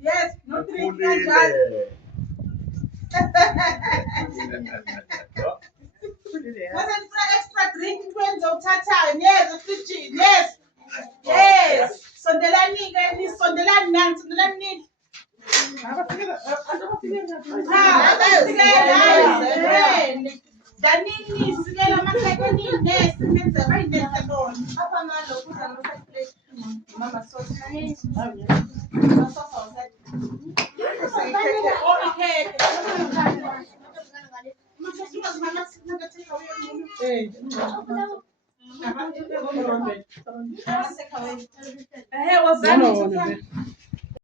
Yes, no drink kanjani. Wasn't extra drink kwenza uthathayo yes efrijini yes yes sondelani ke ni sondelani nani sondelani nini Danini sikela amakhekeni nesi menza bayinesa lona apha malo kuza ngosaflesh mama sauce mama sauce Hey, what's that?